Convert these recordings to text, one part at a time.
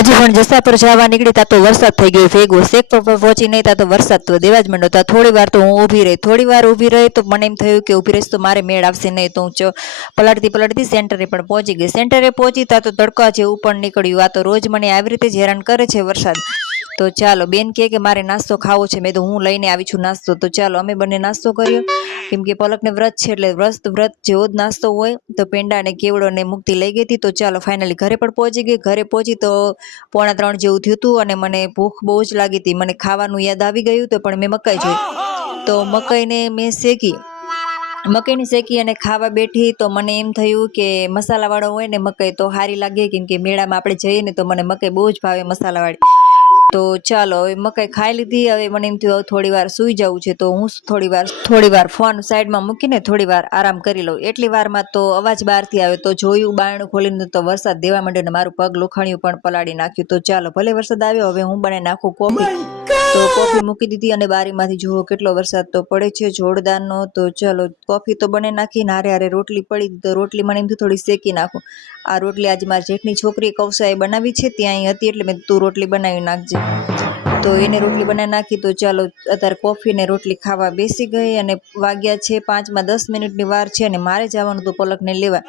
આજે પણ જસા પર જવા નીકળી તા તો વરસાદ થઈ ગયો ભેગો શેક પર પહોંચી નહીં તા તો વરસાદ તો દેવા જ માંડ્યો તા થોડી વાર તો હું થોડી વાર ઊભી રહી તો મને એમ થયું કે ઊભી રહીશ તો મારે મેળ આવશે નહીં તો હું પલટતી સેન્ટરે પણ પહોંચી ગઈ સેન્ટરે પહોંચી તા તો તડકા જેવું પણ નીકળ્યું આ તો રોજ મને આવી રીતે જ હેરાન કરે છે વરસાદ તો ચાલો બેન કે મારે નાસ્તો ખાવો છે મેં તો હું લઈને આવી છું નાસ્તો તો ચાલો અમે બંને નાસ્તો કર્યો કેમ કે પલકને વ્રત છે એટલે વ્રત જેવો જ નાસ્તો હોય તો પેંડા ને કેવડો ને મુક્તિ લઈ ગઈ હતી તો ચાલો ફાઇનલી ઘરે પણ પહોંચી ગઈ ઘરે પહોંચી તો 2:45 જેવું થયું હતું અને મને ભૂખ બહુ જ લાગી હતી મને ખાવાનું યાદ આવી ગયું તો પણ મેં મકાઈ જોઈ તો મકાઈને મેં મકાઈની શેકી અને ખાવા બેઠી તો મને એમ થયું કે મસાલાવાળો હોય ને મકાઈ તો સારી લાગે કેમ કે મેળામાં આપણે જઈએ ને તો મને મકાઈ બહુ જ ભાવે મસાલાવાળી તો ચાલો હવે મકાઈ ખાઈ લીધી હવે મને એમ થયું થોડી વાર સૂઈ જવું છે તો હું થોડી વાર ફોન સાઈડમાં મૂકીને થોડી વાર આરામ કરી લઉં એટલી વારમાં તો અવાજ બહારથી આવે તો જોયું બારણું ખોલીને તો વરસાદ દેવા માંડ્યો ને મારું પગ લુખાણ્યું પણ પલાળી નાખ્યું તો ચાલો ભલે વરસાદ આવ્યો હવે હું બનાવી નાખું કોફી તો કોફી મૂકી દીધી અને બારીમાંથી જુઓ કેટલો વરસાદ તો પડે છે જોરદારનો તો ચલો કોફી તો બને નાખી હારે હારે રોટલી પડી તો રોટલી મને એમ થોડી શેકી નાખું આ રોટલી આજે મારી જેઠની છોકરી કૌશાએ બનાવી છે ત્યાં હતી એટલે મેં તું રોટલી બનાવી નાખજે તો એને રોટલી બનાવી નાખી તો ચાલો અત્યારે કોફી ને રોટલી ખાવા બેસી ગઈ અને વાગ્યા છે 5માં 10 મિનિટની વાર છે અને મારે જવાનું તો પલકને લેવા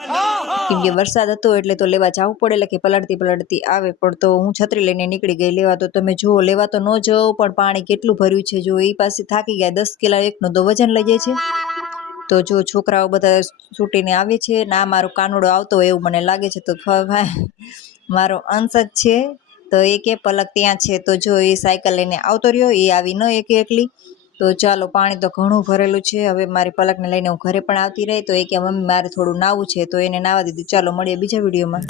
કેમ કે વરસાદ હતો એટલે તો લેવા જવું પડે એટલે કે પલટતી આવે પણ તો હું છત્રી લઈને નીકળી ગઈ લેવા તો તમે જુઓ લેવા તો ન જાઓ પણ પાણી કેટલું ભર્યું છે જો એ પાસે થાકી ગયા 10 કિલો એકનું તો વજન લઈ જાય છે તો જો છોકરાઓ બધા છૂટીને આવે છે ના મારો કાનુડો આવતો હોય એવું મને લાગે છે તો મારો અંશ જ છે તો એ કે પલક ત્યાં છે તો જો એ સાયકલ લઈને આવતો રહ્યો એ આવી ન એકલી તો ચાલો પાણી તો ઘણું ભરેલું છે હવે મારી પલકને લઈને હું ઘરે પણ આવતી રહી તો એ કે મમ્મી મારે થોડું નાવું છે તો એને નાવા દીધું ચાલો મળીએ બીજા વિડીયોમાં